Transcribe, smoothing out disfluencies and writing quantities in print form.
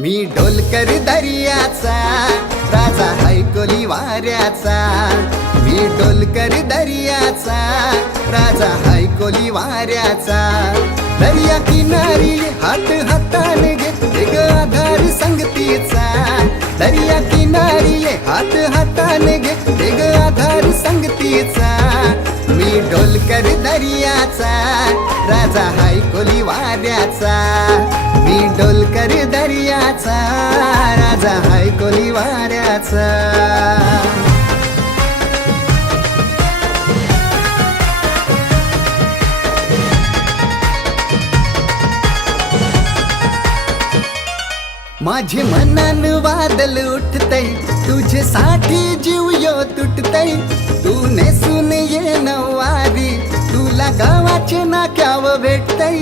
मी डोलकर दर्याचा राजा हैकोली वाऱ्याचा, मी डोलकर दर्याचा राजा हैकोली वाऱ्याचा। दर्या किनारी हात हाताने घेते ग आधार संगतीचा, दर्या किनारी हात हाताने घेते ग आधार संगतीचा। मी डोलकर दर्याचा राजा हैकोली वाऱ्याचा, मी डोलकर दर्याचा राजा हैकोली वाऱ्याचा। माझे मनान वादल उठतय, तुझ्यासाठी जीव यो तुटतय। तू नेसून ये नवारी, तुला गावाचे नाक्याव भेटतय।